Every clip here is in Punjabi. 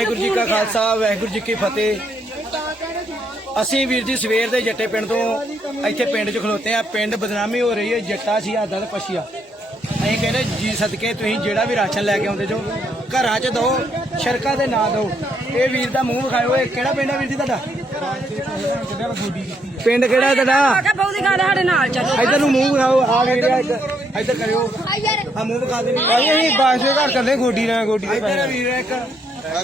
ਵਾਹਿਗੁਰੂ ਜੀ ਕਾ ਖਾਲਸਾ ਵਾਹਿਗੁਰੂ ਜੀ ਕੀ ਫਤਿਹ। ਅਸੀਂ ਵੀਰ ਜੀ ਸਵੇਰ ਦੇ ਜੱਟੇ ਪਿੰਡ ਤੋਂ ਇੱਥੇ ਪਿੰਡ 'ਚ ਖਲੋਤੇ ਆ ਪਿੰਡ ਬਦਨਾਮੀ ਹੋ ਰਹੀ ਹੈ ਜੱਟਾ ਸੀ ਆਦਲ ਪਛੀਆ। ਅਸੀਂ ਕਹਿੰਦੇ ਜੀ ਸਦਕੇ ਤੁਸੀਂ ਜਿਹੜਾ ਵੀ ਰਾਸ਼ਨ ਲੈ ਕੇ ਆਉਂਦੇ ਜੋ ਘਰਾਂ 'ਚ ਦੋ ਸ਼ਰਕਾ ਦੇ ਨਾ ਦੋ। ਇਹ ਵੀਰ ਦਾ ਮੂੰਹ ਵਿਖਾਇਓ ਇਹ ਕਿਹੜਾ ਪਿੰਡ ਹੈ ਵੀਰ ਜੀ ਤੁਹਾਡਾ? ਪਿੰਡ ਕਿਹੜਾ ਹੈ ਤੁਹਾਡਾ? ਬਹੁਤੀ ਗੱਲ ਸਾਡੇ ਨਾਲ ਚੱਲੋ ਇੱਧਰ ਨੂੰ ਮੂੰਹ ਵਿਖਾਓ ਆ ਵੀਰ ਇੱਧਰ ਇੱਧਰ ਕਰਿਓ। ਆ ਮੂੰਹ ਵਿਖਾ ਦੇ ਭਾਈ ਅਸੀਂ ਬਾਸ ਘਰ ਚੱਲੇ ਗੋਡੀ ਨਾਲ ਗੋਡੀ ਇੱਧਰ ਆ ਵੀਰ ਇੱਕ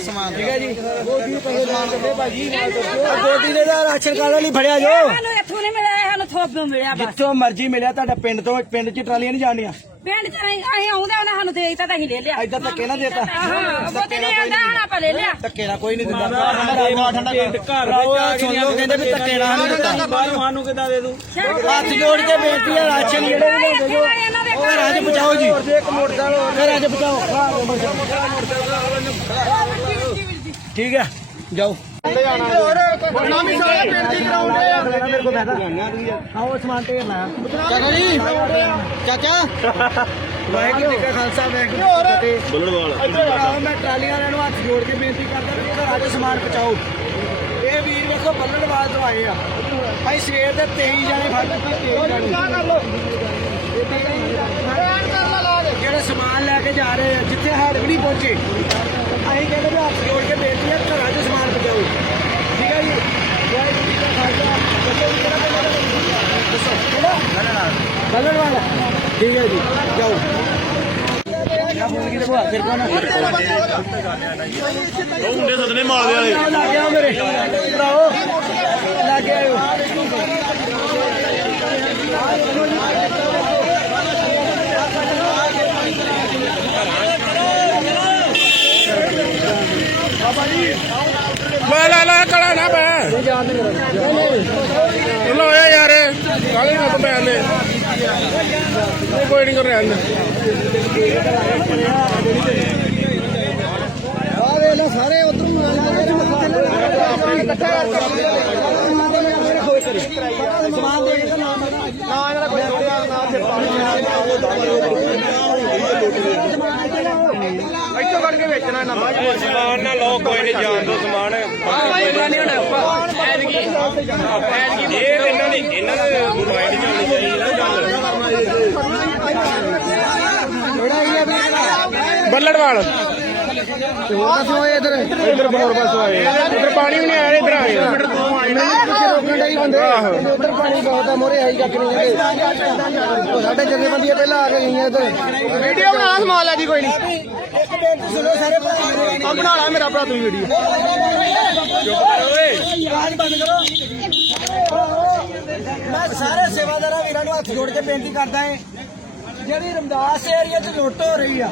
ਸਮਾਨ ਠੀਕ ਹੈ ਜੀ। ਗੋਡੀ ਪੈਸੇ ਮਾਰ ਦਿੰਦੇ ਭਾਜੀ? ਆ ਗੋਡੀ ਦੇ ਦਾ ਰਾਸ਼ਨ ਕਾਰਡ ਲਈ ਫੜਿਆ ਜੋ। ਸਾਨੂੰ ਇੱਥੋਂ ਨਹੀਂ ਮਿਲਿਆ ਸਾਨੂੰ ਥੋਪੋਂ ਮਿਲਿਆ ਬਸ। ਜਿੱਥੋਂ ਮਰਜ਼ੀ ਮਿਲਿਆ ਤੁਹਾਡਾ ਪਿੰਡ ਤੋਂ ਪਿੰਡ 'ਚ ਟਰਾਲੀਆਂ ਨਹੀਂ ਜਾਣੀਆਂ। ਪਿੰਡ ਚ ਅਸੀਂ ਅਸੀਂ ਆਉਂਦੇ ਉਹਨੇ ਸਾਨੂੰ ਦੇ ਦਿੱਤਾ ਤਾਂ ਅਸੀਂ ਲੈ ਲਿਆ। ਇੱਧਰ ਧੱਕੇ ਨਾ ਦੇਤਾ। ਹਾਂ ਬਹੁਤੀ ਨਹੀਂ ਆਂਦਾ ਹਣ ਆਪਾਂ ਲੈ ਲਿਆ। ਧੱਕੇ ਨਾਲ ਕੋਈ ਨਹੀਂ ਦਿੰਦਾ ਪਿੰਡ ਘਰ ਵਿੱਚ ਸੁਣ ਲਓ ਕਹਿੰਦੇ ਵੀ ਧੱਕੇ ਨਾਲ ਨਹੀਂ ਦਿੱਤਾ। ਸਾਨੂੰ ਕਿਦਾਂ ਦੇ ਦੂ ਹੱਥ ਜੋੜ ਕੇ ਬੇਨਤੀ ਹੈ ਰਾਸ਼ਨ ਜਿਹੜੇ ਵੀ ਜੋ ਉਹ ਘਰਾਂ 'ਚ ਪਹੁੰਚਾਓ ਜੀ। ਘਰਾਂ 'ਚ ਪਹੁੰਚਾਓ। ਠੀਕ ਹੈ ਜਾਓ। ਨਾਮੀ ਸਾਰੇ ਪਿੰਡ ਦੀ ਕਰਾਉਂਦੇ ਆ। ਮੇਰੇ ਕੋਲ ਫਾਇਦਾ ਆਓ ਸਮਾਨ ਢੇਰ ਲਾਇਆ। ਚਾਚਾ ਜੀ। ਚਾਚਾ। ਵਾਹਿਗੁਰੂ ਜੀ ਕਾ ਖਾਲਸਾ ਵਾਹਿਗੁਰੂ ਜੀ ਕੀ ਫਤਿਹ। ਬੁੱਲੜਵਾਲ। ਮੈਂ ਟਰਾਲੀਆਂ ਵਾਲਿਆਂ ਨੂੰ ਹੱਥ ਜੋੜ ਕੇ ਬੇਨਤੀ ਕਰਦਾ ਵੀ ਘਰਾਂ ਸਮਾਨ ਪਹੁੰਚਾਓ ਇਹ ਵੀਰ ਵੇਖੋ ਬੱਲੜਵਾਲ ਤੋਂ ਆਏ ਆ। ਅਸੀਂ ਸਵੇਰ ਦੇ 23 ਜਾਣੇ ਫੜ ਕੇ 23 ਜਾਣੇ। ਜਿਹੜੇ ਸਮਾਨ ਲੈ ਕੇ ਜਾ ਰਹੇ ਆ ਜਿੱਥੇ ਹੜ ਵੀ ਨਹੀਂ ਪਹੁੰਚੇ ਅਸੀਂ ਕਹਿੰਦੇ ਵੀ ਹੱਥ ਜੋੜ ਕੇ ਬੇਨਤੀ ਹੈ ਘਰਾਂ 'ਚ ਸਮਾਨ ਪਹੁੰਚਾਓ। ਠੀਕ ਹੈ ਜੀ? ਵਾਹਿਗੁਰੂ ਜੀ ਕਾ ਖਾਲਸਾ। ਦੱਸੋ ਜੀ ਕਿਹੜਾ ਪਿੰਡ ਹੈ? ਦੱਸੋ। ਕਿਹੜਾ? ਬੱਲੜਵਾਲ ਠੀਕ ਹੈ ਜੀ। ਜਾਓ। ਕੋਲ ਨਾ ਉਹ ਮੁੰਡੇ ਸਦਨੇ ਮਾਰਦੇ ਵਾਲੇ ਲੱਗ ਗਿਆ ਮੇਰੇ। ਭਰਾਓ ਲੱਗ ਗਿਆ ਲੈ ਲੈ ਲੈ, ਕੜਾ ਨਾ ਪੈ। ਲੋ ਯਾਰ ਕਾਲੇ ਨਾ ਤੋਂ ਪੈਣ ਦੇ ਕੋਈ ਨਹੀਂ ਕਰ ਰਿਹਾ ਆ ਵੇ ਲੋ ਸਾਰੇ ਉਧਰੋਂ ਸਮਾਨ ਦੇ ਕੇ ਨਾਮ ਨਾ ਇਹਨਾਂ ਦਾ ਕੋਈ ਇੱਥੋਂ ਕੱਢ ਕੇ ਵੇਚਣਾ ਇਹਨਾਂ ਦਾ ਸਮਾਨ ਨਾ ਲੋ ਕੋਈ ਨਹੀਂ ਜਾਣ ਦੋ ਸਮਾਨ। ਇਹ ਇਹਨਾਂ ਦੀ ਇਹਨਾਂ ਦੇ ਮਾਈਂਡ ਚ ਆਉਣੀ ਚਾਹੀਦੀ ਨਾ ਗੱਲ। ਬੱਲੜਵਾਲ। ਦੱਸੋ ਇਧਰ? ਇਧਰ ਬੋਰ ਪਾਸੋਂ ਆਏ ਇਧਰ ਪਾਣੀ ਵੀ ਨਹੀਂ ਆਇਆ ਇਧਰ ਆਏ। ਪਿੱਛੇ ਰੋਕਣ ਡਈ ਬੰਦੇ। ਉਧਰ ਪਾਣੀ ਬਹੁਤ ਆ ਮੋਰੇ ਆਈ ਕੱਕ ਨਹੀਂ ਜਾਂਦੇ ਉਹ ਸਾਡੇ ਜੱਗੇ ਬੰਦੀਆਂ ਪਹਿਲਾਂ ਆ ਕੇ ਗਈਆਂ ਇਧਰ। ਵੀਡੀਓ ਬਣਾ ਸਮਾਲ ਆ ਜੀ ਕੋਈ ਨਹੀਂ। ਇੱਕ ਬੇਨਤੀ ਸੁਣੋ ਸਾਰੇ ਭਰਾ। ਆ ਬਣਾ ਲਾ ਮੇਰਾ ਭਰਾ ਤੂੰ ਵੀਡੀਓ। ਆਵਾਜ਼ ਬੰਦ ਕਰੋ। ਮੈਂ ਸਾਰੇ ਸੇਵਾਦਾਰਾਂ ਵੀਰਾਂ ਨੂੰ ਹੱਥ ਜੋੜ ਕੇ ਬੇਨਤੀ ਕਰਦਾ ਹਾਂ ਜਿਹੜੀ ਰਮਦਾਸ ਏਰੀਆ 'ਚ ਲੁੱਟ ਹੋ ਰਹੀ ਆ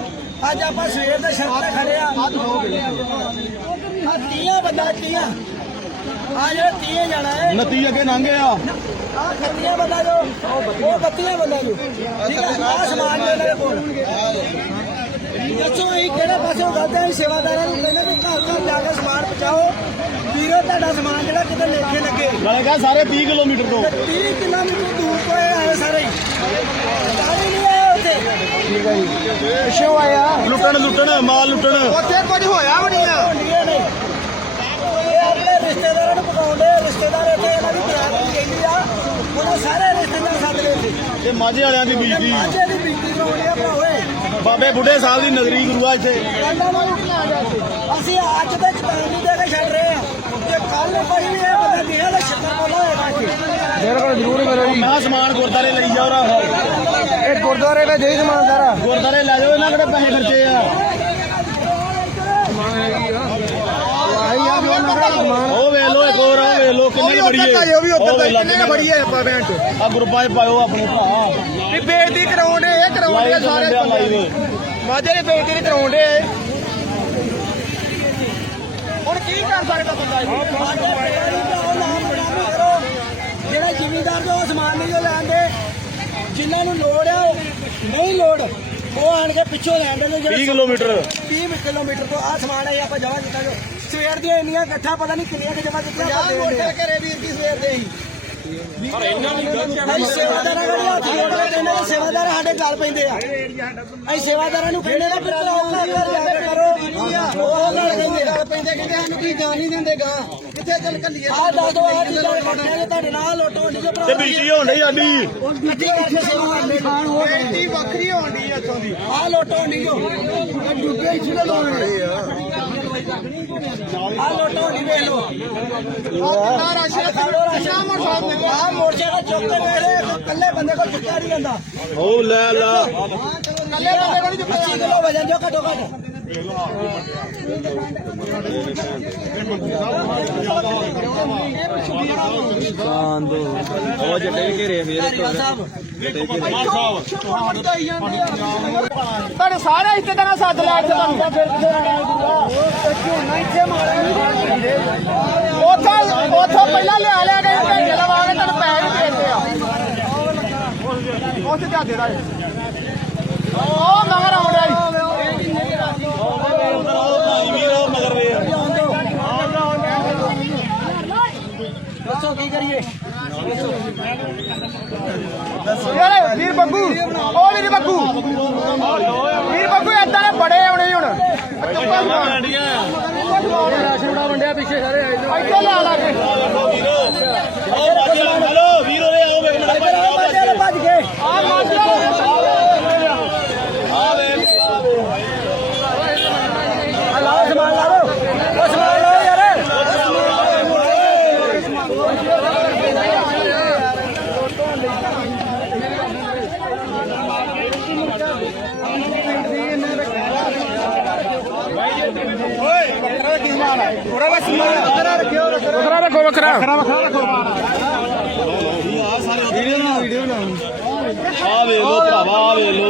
ਅੱਜ ਆਪਾਂ ਸਵੇਰ ਦੇ ਸ਼ਰਤ ਤੇ ਖੜੇ ਆ। ਤੀਆਂ ਬੰਦਾ ਤੀਆਂ ਆ ਜਿਹੜਾ ਤੀਆਂ ਜਾਣਾ ਹੈ। ਨਤੀ ਅੱਗੇ ਲੰਘੇ ਆ ਆ ਖੱਤੀਆਂ ਬੰਦਾ ਜੋ ਉਹ ਬੱਤੀਆਂ ਬੰਦਾ ਜੋ। ਠੀਕ ਹੈ ਆ ਸਮਾਨ ਦੇ ਕੋਲ। ਦੱਸੋ ਇਹ ਕਿਹੜੇ ਪਾਸੇ ਗਲਤ ਹੈ? ਸੇਵਾਦਾਰਾਂ ਨੂੰ ਕਹਿੰਦੇ ਵੀ ਘਰ ਘਰ ਜਾ ਕੇ ਸਮਾਨ ਪਹੁੰਚਾਓ। ਵੀਰੋ ਤੁਹਾਡਾ ਸਮਾਨ ਜਿਹੜਾ ਕਿਤੇ ਲੇਖੇ ਲੱਗੇ। ਨਾਲੇ ਕਹਾ ਸਾਰੇ 30 ਕਿਲੋਮੀਟਰ ਤੋਂ। 30 ਕਿਲੋਮੀਟਰ ਦੂਰ ਤੋਂ ਇਹ ਆਏ ਸਾਰੇ। ਠੀਕ ਹੈ ਜੀ। ਪਿੱਛੋਂ ਆਇਆ। ਲੁੱਟਣ ਲੁੱਟਣ ਮਾਲ ਲੁੱਟਣ। ਉੱਥੇ ਕੁਝ ਹੋਇਆ ਵੀ ਨਹੀਂ ਆ। ਹੁੰਦੀਆਂ ਨੇ ਇਹ ਆਪਣੇ ਰਿਸ਼ਤੇਦਾਰਾਂ ਨੂੰ ਪਕਾਉਂਦੇ ਰਿਸ਼ਤੇਦਾਰ ਇੱਥੇ ਇਹਨਾਂ ਦੀ ਬਰਾਤ ਕਹਿੰਦੀ ਆ। ਉਹਨਾਂ ਸਾਰੇ ਰਿਸ਼ਤੇਦਾਰ ਸੱਦ ਲਏ ਸੀ ਤੇ ਮਾਝੇ ਵਾਲਿਆਂ ਦੀ ਬੀਜਦੀ ਮਾਝੇ ਦੀ ਬੀਤੀ ਕਰਾਉਣੀ ਆ ਭਰਾਵੇ ਬਾਬੇ ਬੁੱਢੇ ਸਾਹਿਬ ਦੀ ਨਗਰੀ ਗੁਰੂਆ ਇੱਥੇ। ਕਹਿੰਦਾ ਮੈਂ ਉੱਠਣਾ ਜਾ ਕੇ। ਅਸੀਂ ਅੱਜ ਤੇ ਚੇਤਾਵਨੀ ਦੇ ਕੇ ਛੱਡ ਰਹੇ ਆ। ਤੇ ਕੱਲ ਕੋਈ ਵੀ ਇਹ ਬੰਦਾ ਦਿਨਾਂ ਦਾ ਛੱਤਰ ਬੋਲਾ ਹੋਏਗਾ ਇੱਥੇ। ਬਿਲਕੁਲ ਜ਼ਰੂਰ ਕਰੋ ਜੀ ਮੈਂ ਸਮਾਨ ਗੁਰਦਾਰੇ ਲਈ ਜਾ ਗੁਰਦੁਆਰੇ ਵਿੱਚ ਜਈ ਸਮਾਨਦਾਰ ਗੁਰਦਾਰੇ ਲੈ ਜਾਓ ਇਹਨਾਂ ਕਿਹੜੇ ਪੈਸੇ ਖਰਚੇ ਆ? ਆਈ ਆ ਉਹਨਾਂ ਦਾ ਸਮਾਨ। ਉਹ ਵੇਖ ਲੋ ਇੱਕ ਹੋਰ ਆ ਵੇਖ ਲੋ ਕਿੰਨੇ ਬੜੀਏ। ਉਹ ਵੀ ਉੱਧਰ ਦਾ ਵੇਖ ਲਓ ਕਿੰਨੇ ਨੇ ਫੜੀਏ ਆਪਾਂ ਬੈਂਕ ਚ। ਆ ਗਰੁੱਪਾਂ 'ਚ ਪਾਇਓ ਆਪਣੇ ਭਰਾ। ਵੀ ਬੇਇੱਜ਼ਤੀ ਕਰਾਉਂਦੇ ਇਹ ਕਰਾਉਂਦੇ ਆ ਸਾਰੇ ਮੁੰਡਿਆਂ ਲਾਈਵ। ਮਾਝੇ ਦੇ ਬੇਇੱਜ਼ਤੀ ਨਹੀਂ ਕਰਾਉਂਦੇ ਹੁਣ ਕੀ ਕਰ ਸਕਦਾ ਬੰਦਾ ਜਿਹੜਾ ਜ਼ਿਮੀਂਦਾਰ ਜੋ ਉਹ ਸਮਾਨ ਨਹੀਂ ਲੈਂਦੇ ਜਿਨ੍ਹਾਂ ਨੂੰ ਲੋੜ ਆ ਨਹੀਂ ਲੋੜ। ਉਹ ਆਣ ਕੇ ਪਿੱਛੋਂ ਲੈਂਦੇ ਨੇ 30 ਕਿਲੋਮੀਟਰ। 30 ਕਿਲੋਮੀਟਰ ਤੋਂ ਆ ਸਮਾਨ ਹੈ ਆਪਾਂ ਜਮਾ ਕੀਤਾ ਜੋ। ਸਵੇਰ ਦੀਆਂ ਇੰਨੀਆਂ ਇਕੱਠਾ ਪਤਾ ਨਹੀਂ ਕਿੰਨੀਆਂ ਕਿ ਜਮਾ ਕੀਤੀਆਂ ਆਪਾਂ ਦੇ ਆ। ਘਰੇ ਵੀਰ ਦੀ ਸਵੇਰ ਦੇ ਹੀ। ਸੇਵਾਦਾਰਾਂ ਨੂੰ ਹੱਥ ਜੋੜ ਕੇ ਕਹਿੰਦੇ ਨੇ ਸੇਵਾਦਾਰ ਸਾਡੇ ਗੱਲ ਪੈਂਦੇ ਆ। ਅਸੀਂ ਸੇਵਾਦਾਰਾਂ ਨੂੰ ਕਹਿੰਦੇ ਨੇ ਕੇ ਕਰੋ। ਉਹ ਗੱਲ ਕਹਿੰਦੇ ਪੈਂਦੇ ਕਹਿੰਦੇ ਸਾਨੂੰ ਤੁਸੀਂ ਜਾਣ ਨਹੀਂ ਦਿੰਦੇ ਗਾ ਕਿੱਥੇ ਚੱਲ ਕੱਲੀਏ ਆ ਦੱਸ ਦੋ ਆ ਚੀਜ਼ਾਂ ਕੱਟਿਆ ਜੇ ਤੁਹਾਡੇ ਨਾਲ ਲੋਟੋ ਨਹੀਂ ਭਰਾ ਤੇ ਬੀਜੀ ਹੋਣ ਡਈ ਉਹ ਗੱਡੀ ਇੱਥੇ ਸਮਾਨ ਦੇ ਖਾਣ ਹੋ ਗਏ ਬੇਇੱਜ਼ਤੀ ਵੱਖਰੀ ਹੋਣ ਦੀ ਇੱਥੋਂ ਦੀ। ਆ ਲੋਟੋ ਨਹੀਂ ਜੋ ਇਹ ਡੁੱਬੇ ਇੱਥੇ ਦੇ ਲਾਉਣੇ ਆ। ਲੋਟੋ ਨਹੀਂ ਵੇਖ ਲੋ ਨਾ ਰਾਸ਼ਨ ਕਿੰਨਾ ਮੋਟਰਸਾਈਕਲ ਨੇ ਆ ਮੋਰਚੇ ਦਾ ਚੁੱਕ ਕੇ ਵੇਲੇ ਕੱਲੇ ਬੰਦੇ ਕੋਲ ਚੁੱਕਿਆ ਨਹੀਂ ਜਾਂਦਾ। ਉਹ ਲੈ ਲਾ। ਕੱਲੇ ਬੰਦੇ ਕੋਲ ਨਹੀਂ 25 ਕਿਲੋ ਵਜਨ ਜੋ ਘਟੋ ਘਟ। ਉਹ ਜੱਟੇ ਘੇਰੇ ਫੇਰ ਤੁਹਾਡੇ ਸਾਰੇ ਰਿਸ਼ਤੇਦਾਰਾਂ ਸੱਦ ਲਿਆ ਇੱਥੇ ਤੁਹਾਨੂੰ ਉੱਥੋਂ ਉੱਥੋਂ ਪਹਿਲਾਂ ਲਿਆ ਲਿਆ ਕੇ ਘੰਟੇ ਲਵਾ ਕੇ ਤੁਹਾਨੂੰ ਪੈਸੇ ਵੀ ਦੇਤੇ ਆ। ਉੱਥੇ ਜਾ ਦੇ ਦਾ ਉਹ ਮਗਰ ਆਉਣ ਡਿਆ ਜੀ ਦੱਸੋ ਕੀ ਕਰੀਏ? ਯਾਰ ਵੀਰ ਬੱਬੂ ਉਹ ਵੀਰ ਬੱਬੂ। ਵੀਰ ਬੱਬੂ ਏਦਾਂ ਦੇ ਬੜੇ ਆਉਣੇ ਹੁਣ। ਰਾਸ਼ਨ ਵੰਡਿਆ ਪਿੱਛੇ ਸਾਰੇ ਆਏ ਇੱਥੇ ਲਿਆ ਲਾ ਕੇ ਹਲੋ ਵੀਰ ਉਰੇ ਆਓ ਵੇਖ ਲੈ ਇੱਧਰ ਆ ਬੰਦੇ ਵਾਲੇ ਭੱਜ ਗਏ ਆ ਮਾਜਰਾ ਆ ਲਾਓ ਸਮਾਨ ਲਾ ਲਓ ਉਹ ਸਮਾਨ ਲਾਓ ਯਾਰ ਵੱਖਰਾ ਰੱਖੋ ਵੱਖਰਾ। ਆ ਵੇਖ ਲੋ ਭਰਾਵਾ ਆ ਵੇਖ ਲੋ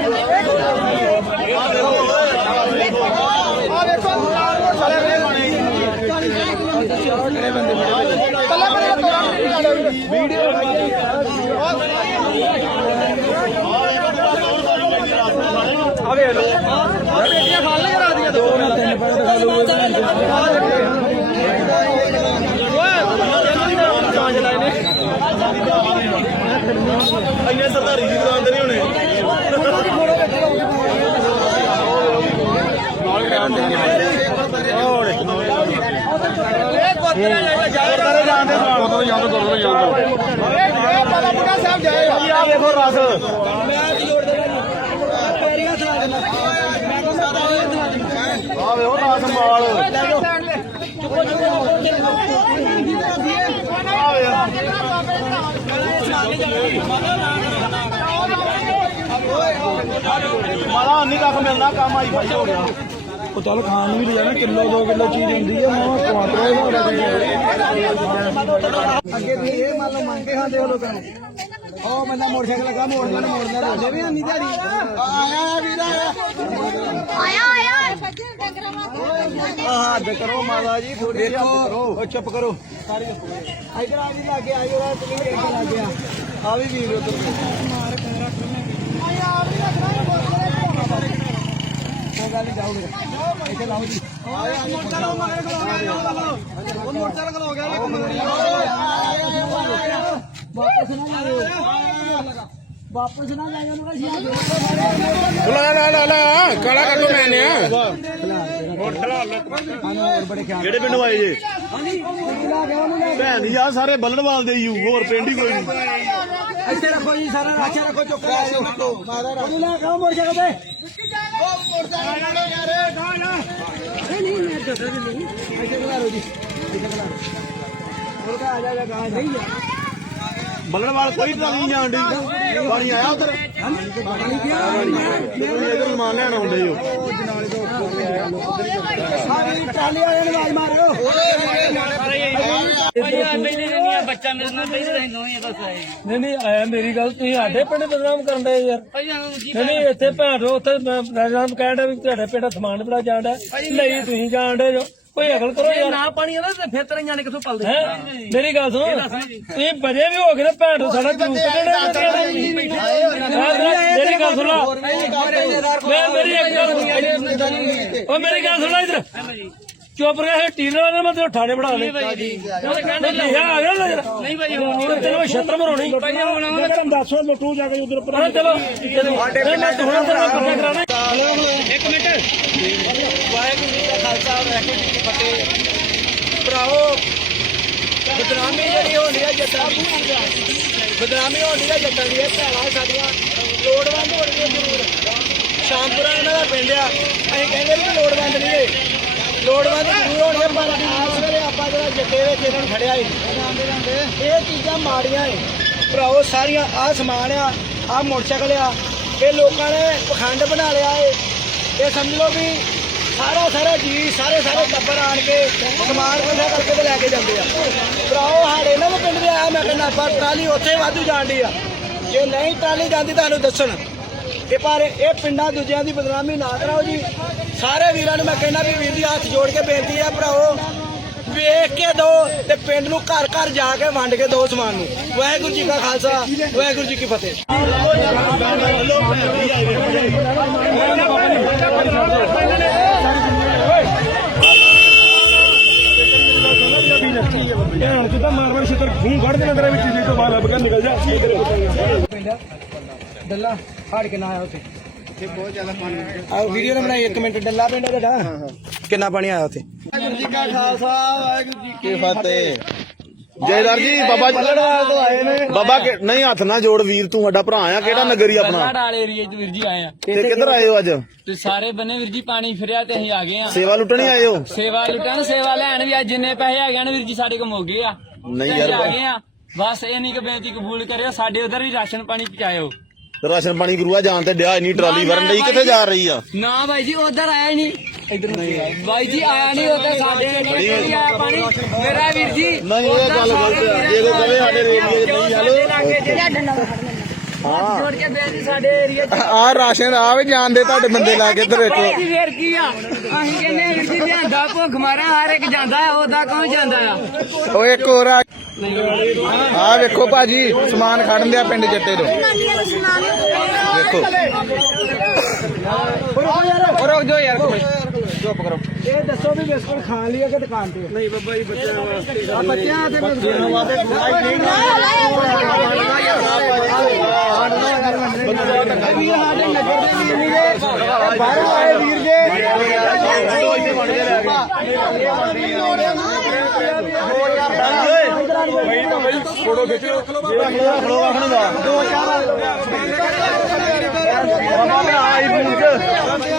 Thank you. ਇੰਨੇ ਸਰਦਾਰੀ ਦੀ ਦੁਕਾਨ ਤੇ ਨਹੀਂ ਹੋਣੇ। ਇਹ ਪਤਾ ਪੁਰਾ ਸਾਹਿਬ ਜਾਏਗਾ ਆ ਵੇਖੋ ਰਸ ਪੈਰੀਆਂ ਚਲਾ ਦੇਣਾ ਮੈਂ ਕਹਿੰਦਾ ਪੈਰੀਆਂ ਚਲਾ ਦੇਣਾ ਆ ਵੇਖੋ ਰਸ ਮਾਲ ਮਾਲਾ ਨਹੀਂ ਕੱਖ ਮਿਲਣਾ ਕੰਮ ਆਈ ਭਾਈ ਹੋ ਗਿਆ। ਉਹ ਚੱਲ ਖਾਣ ਨੂੰ ਵੀ ਲਿਜਾਣਾ ਕਿਲੋ 2 ਕਿਲੋ ਚੀਜ਼ ਹੁੰਦੀ ਹੈ ਮਾਂ ਕੁਆਂਟਲ ਹੋ ਅੱਗੇ ਵੀ ਇਹ ਮੰਨ ਲਓ ਮੰਗੇ ਖਾਂਦੇ ਉਹ ਲੋਕਾਂ ਨੂੰ। ਉਹ ਬੰਦਾ ਮੋਟਰਸਾਈਕਲ ਲਗਾ ਮੋੜਦਾ ਨੂੰ ਮੋੜਦਾ ਰੋਲੇ ਵੀ ਨਹੀਂ ਦਿਹਾੜੀ ਆਇਆ ਵੀਰ ਆਇਆ ਆਇਆ ਆਇਆ ਆਹ ਹੱਦ ਕਰੋ ਮਾਤਾ ਜੀ ਥੋੜੀ ਜਿਹੀ ਹੱਦ ਕਰੋ ਉਹ ਚੁੱਪ ਕਰੋ ਸਾਰੇ ਇਧਰ ਆ ਜੀ ਲੱਗੇ ਆਈ ਉਹ ਤੁਸੀਂ ਵੀ ਅੱਗੇ ਲੱਗ ਗਿਆ ਆ ਵੀ ਵੀਰ ਉਧਰ ਕੋਈ ਗੱਲ ਨਹੀਂ ਜਾਓ ਵੀਰ ਇੱਥੇ ਲਾਓ ਜੀ ਆਇਆ ਮੋਟਰ ਉਹ ਮਗਰ ਖਲੋ ਉਹ ਮੋਟਰ ਖਲੋ ਗਿਆ ਇੱਕ ਮਗਰ ਵਾਪਸ ਨਾ ਜਾਓ ਵਾਪਸ ਨਾ ਜਾਓ ਉਹਨੂੰ ਕਹੀ ਲਾ ਲਾ ਲਾ ਲਾ ਕਾਲਾ ਕਰ ਦੋ ਮੈਨੇ ਹੋਰ ਬੜੇ ਖਿਆਲ। ਕਿਹੜੇ ਪਿੰਡੋਂ ਆਏ ਜੇ? ਲਾ ਲੈ ਭੈਣ ਦੀ ਆ ਸਾਰੇ ਬੱਲਣਵਾਲ ਦੇ ਯੂ ਹੋਰ ਪਿੰਡ ਹੀ ਕੋਈ ਨਹੀਂ। ਇੱਥੇ ਰੱਖੋ ਜੀ ਸਾਰਾ ਰਾਸ਼ਨ ਰੱਖੋ ਚੁੱਕ ਕੇ ਆਇਓ ਉਹਨੂੰ ਲੈ ਕੇ ਮੋੜ ਕੇ ਤੇ। ਨਹੀਂ ਨਹੀਂ ਮੈਂ ਦੱਸ ਨਹੀਂ। ਇੱਥੇ ਬੁਲਾ ਲਓ ਜੀ। ਇੱਥੇ ਲਓ। ਹੋਰ ਕਾ ਆ ਜਾ ਜਾ ਗਾ ਨਹੀਂ। ਬੱਲਣਵਾਲ ਕੋਈ ਟਰਾਲੀ ਨਹੀਂ ਜਾਣ ਡਈ ਪਾਣੀ ਆਇਆ ਉਧਰ। ਪਾਣੀ ਗਿਆ ਇਧਰ ਸਮਾਨ ਲੈਣ ਆਉਂਦੇ ਹੋ ਸਾਰੀ ਟਰਾਲੀ ਵਾਲਿਆਂ ਨੂੰ ਆਵਾਜ਼ ਮਾਰਿਓ। ਨਹੀਂ ਨਹੀਂ ਆਇਆ ਮੇਰੀ ਗੱਲ ਤੁਸੀਂ ਸਾਡੇ ਪਿੰਡ ਬਦਨਾਮ ਕਰਨ ਦੇ ਯਾਰ। ਨਹੀਂ ਨਹੀਂ ਇੱਥੇ ਭੈਣ ਉੱਥੇ ਰਾਜਾਮ ਕਹਿੰਦਾ ਵੀ ਤੁਹਾਡੇ ਪਿੰਡ ਸਮਾਨ ਬੜਾ ਜਾਂਦਾ ਨਹੀਂ ਤੁਸੀਂ ਜਾਣਦੇ ਜੋ। ਕੋਈ ਅਕਲ ਕਰੋ ਯਾਰ। ਨਾ ਪਾਣੀ ਆ ਨਾ ਤੇ ਫਿਰ ਤੇਰੇ ਨਿਆਣੇ ਕਿੱਥੋਂ ਪਲਦੇ। ਹੈਂ? ਮੇਰੀ ਗੱਲ ਸੁਣੋ। ਤੁਸੀਂ ਬਜੇ ਵੀ ਹੋ ਗਏ ਨਾ ਭੈਣ ਚੋ ਸਾਡਾ ਜੂਸ ਕੱਢਣਾ ਮੇਰੀ ਗੱਲ ਸੁਣੋ ਮੈਂ ਮੇਰੀ ਇੱਕ ਗੱਲ ਉਹ ਮੇਰੀ ਗੱਲ ਸੁਣੋ ਇਧਰ। ਚੁੱਪ ਰਿਹਾ ਟੀਨਰ ਵਾਲੇ ਮੈਂ ਤੈਨੂੰ ਠਾਣੇ ਬਣਾ ਲੈ ਲਿਖਿਆ ਆ ਗਿਆ ਨਾ ਜਰਾ ਨਹੀਂ ਭਾਈ ਹੁਣ ਤੈਨੂੰ ਛੱਤਰ ਮਰਾਉਣੀ। ਤੈਨੂੰ ਦੱਸੋ ਲਟੂ ਜਾ ਕੇ ਉਧਰ ਪਰ ਚਲੋ। ਮੈਂ ਪਤਾ ਕਰਾਣਾ ਵਾਹਿਗੁਰੂ ਜੀ ਦਾ ਖਾਲਸਾ ਵਾਹਿਗੁਰੂ ਜੀ ਕੀ ਫਤਿਹ। ਭਰਾਓ ਬਦਨਾਮੀ ਜਿਹੜੀ ਹੋਣੀ ਆ ਜੱਟਾਂ ਦੀ। ਬਦਨਾਮੀ ਹੋਣੀ ਆ ਜੱਟਾਂ ਦੀ। ਇਹ ਭੈਣਾਂ ਸਾਡੀਆਂ ਲੋੜਵੰਦ ਹੋਣਗੀਆਂ ਜ਼ਰੂਰ। ਸ਼ਾਮਪੁਰਾ ਇਹਨਾਂ ਦਾ ਪਿੰਡ ਆ। ਅਸੀਂ ਕਹਿੰਦੇ ਵੀ ਲੋੜਵੰਦ ਨਹੀਂ ਏ ਲੋੜਵੰਦ ਜ਼ਰੂਰ ਹੋਣਗੇ ਪਰ ਆਸ ਵੇਲੇ ਆਪਾਂ ਜਿਹੜਾ ਜੱਟੇ ਵਿੱਚ ਇਹਨਾਂ ਨੂੰ ਫੜਿਆ ਏ। ਇਹ ਚੀਜ਼ਾਂ ਮਾੜੀਆਂ ਏ। ਭਰਾਓ ਸਾਰੀਆਂ ਆ ਸਮਾਨ ਆ ਆ ਮੋਟਰਸਾਈਕਲ ਆ। ਇਹ ਲੋਕਾਂ ਨੇ ਪਖੰਡ ਬਣਾ ਲਿਆ ਏ। ਇਹ ਸਮਝ ਲਓ ਵੀ ਸਾਰਾ ਸਾਰਾ ਜੀ, ਸਾਰੇ ਸਾਰੇ ਟੱਬਰ ਆਣ ਕੇ ਸਮਾਨ ਇਕੱਠਾ ਕਰਕੇ ਤੇ ਲੈ ਕੇ ਜਾਂਦੇ ਆ। ਭਰਾਓ ਸਾਡੇ ਨਾ ਦੇ ਪਿੰਡ ਦੇ ਆਇਆ ਮੈਂ ਕਹਿੰਦਾ ਪਰ ਟਰਾਲੀ ਉੱਥੇ ਵਾਧੂ ਜਾਂਦੀ ਆ। ਜੇ ਨਹੀਂ ਟਰਾਲੀ ਜਾਂਦੀ ਤੁਹਾਨੂੰ ਦੱਸਣ। ਇਹ ਪਰ ਇਹ ਪਿੰਡਾਂ ਦੂਜਿਆਂ ਦੀ ਬਦਨਾਮੀ ਨਾ ਕਰਾਓ ਜੀ। ਸਾਰੇ ਵੀਰਾਂ ਨੂੰ ਮੈਂ ਕਹਿੰਦਾ ਵੀ ਵੀਰ ਜੀ, ਹੱਥ ਜੋੜ ਕੇ ਬੇਨਤੀ ਆ ਭਰਾਓ ਵੇਖ ਕੇ ਦੋ ਤੇ ਪਿੰਡ ਨੂੰ ਘਰ ਘਰ ਜਾ ਕੇ ਵੰਡ ਕੇ ਦੋ ਸਮਾਨ ਨੂੰ। ਵਾਹਿਗੁਰੂ ਜੀ ਕਾ ਖਾਲਸਾ, ਵਾਹਿਗੁਰੂ ਜੀ ਕੀ ਫਤਿਹ। ਭੈਣ ਚੋ ਤਾਂ ਮਾਰ ਖੂਨ ਕੱਢ ਦੇਣਾ ਤੇਰੇ ਵਿੱਚ ਜੀ ਤੋਂ ਬਾਹਰ ਲੱਭ ਕੇ ਨਿਕਲ ਜਾ ਡੱਲਾ ਹਾੜ ਕੇ ਨਾ ਆਇਆ ਉੱਥੇ। ਬਹੁਤ ਜ਼ਿਆਦਾ ਪਾਣੀ ਆ ਵੀਡੀਓ ਨੇ ਬਣਾਈ 1 ਮਿੰਟ ਡੱਲਾ ਪਿੰਡ ਆ ਤੁਹਾਡਾ? ਕਿੰਨਾ ਪਾਣੀ ਆਇਆ ਉੱਥੇ? ਵਾਹਿਗੁਰੂ ਜੀ ਕਾ ਖਾਲਸਾ ਵਾਹਿਗੁਰੂ ਜੀ ਕੀ ਫਤਿਹ। ਜੈਦਾਰ ਜੀ ਬਾਬਾ ਨੇ। ਬਾਬਾ ਕਿ- ਨਹੀਂ ਹੱਥ ਨਾ ਜੋੜ ਵੀਰ ਤੂੰ ਸਾਡਾ ਭਰਾ ਆ ਕਿਹੜਾ ਨਗਰੀ ਆਪਣਾ? ਵਾਲੇ ਏਰੀਏ ਚ ਵੀਰ ਜੀ ਆਏ ਆ। ਤੇ ਕਿੱਧਰ ਆਏ ਹੋ ਅੱਜ? ਤੇ ਸਾਰੇ ਬੰਨੇ ਵੀਰ ਜੀ ਪਾਣੀ ਫਿਰਿਆ ਤੇ ਅਸੀਂ ਆ ਗਏ ਆ। ਸੇਵਾ ਲੁੱਟਣੀ ਆਏ ਹੋ? ਸੇਵਾ ਲੁੱਟਣ ਸੇਵਾ ਲੈਣ ਵੀ ਅੱਜ ਜਿੰਨੇ ਪੈਸੇ ਹੈਗੇ ਨੇ ਵੀਰ ਜੀ ਸਾਡੇ ਕੋਲ ਮੁੱਕ ਗਏ ਆ। ਨਹੀਂ ਤੇ ਯਾਰ ਅਸੀਂ ਆ ਗਏ ਆ। ਬਸ ਇਹ ਨਹੀਂ ਕਿ ਬੇਨਤੀ ਕਬੂਲ ਕਰਿਓ ਸਾਡੇ ਉਧਰ ਵੀ ਰਾਸ਼ਨ ਪਾਣੀ ਪਹੁੰਚਾਇਓ। ਰਾਸ਼ਨ ਪਾਣੀ ਗੁਰੂਆ ਜਾਣ ਤੇ ਡਿਆ ਇੰਨੀ ਟਰਾਲੀ ਵਰਨ ਲਈ ਕਿੱਥੇ ਜਾ। ਰਹੀ ਆ? ਨਾ ਬਾਈ ਜੀ ਉਧਰ ਆਇਆ ਨਹੀਂ। ਇਧਰ ਬਾਈ ਜੀ ਆਇਆ ਨਹੀਂ ਉਧਰ ਸਾਡੇ ਏਰੀਏ ਚ ਨਹੀਂ ਆਇਆ ਪਾਣੀ। ਮੇਰਾ ਵੀਰ ਜੀ ਨਹੀਂ, ਇਹ ਗੱਲ ਗਲਤ ਆ। ਜੇ ਕੋਈ ਕਵੇ ਸਾਡੇ ਏਰੀਏ ਚ ਨਹੀਂ ਆਲੋ। ਹਾਂ। ਜੋੜ ਕੇ ਬੇਨਤੀ ਸਾਡੇ ਏਰੀਏ ਚ। ਆ ਰਾਸ਼ਨ ਆ ਵੀ ਜਾਣਦੇ ਤੁਹਾਡੇ ਬੰਦੇ ਲਾ ਕੇ ਇੱਧਰ ਜੀ ਫੇਰ ਕੀ ਆ? ਅਸੀਂ ਕਹਿੰਦੇ ਵੀਰ ਜੀ ਲਿਆਂਦਾ ਭੁੱਖ ਮਾਰਾ ਹਰ ਇੱਕ ਜਾਂਦਾ ਆ ਉਹਦਾ ਕੌਣ ਜਾਂਦਾ ਆ? ਉਹ ਇੱਕ ਹੋਰ ਆ। ਆ ਵੇਖੋ ਭਾਜੀ ਸਮਾਨ ਖੜਨ ਦਿਆ ਪਿੰਡ ਜੱਟੇ ਤੋਂ। ਵੇਖੋ ਰੁਕ ਜਾਓ ਯਾਰ ਇਹ ਦੱਸੋ ਵੀ ਬਿਸਕੁਟ ਖਾਣ ਲਈ ਆ ਕਿ ਦੁਕਾਨ ਤੇ ਨਹੀਂ ਬੱਬਾ ਜੀ ਬੱਚਿਆਂ ਵਾਸਤੇ ਆ ਬੱਚਿਆਂ ਤੇ ਦੇਣ ਵਾਸਤੇ ਸਾਡੇ ਨਗਰ ਦੇ ਵੀਰ ਨਹੀਂ ਗੇ ਆਏ ਵੀਰ ਜੇ ਫੋਟੋ ਖਿੱਚੋ। ਖਲੋਗਾ ਖਣਵਾ ਬਾਬਾ ਮੈਂ ਆਈ ਬੂਝ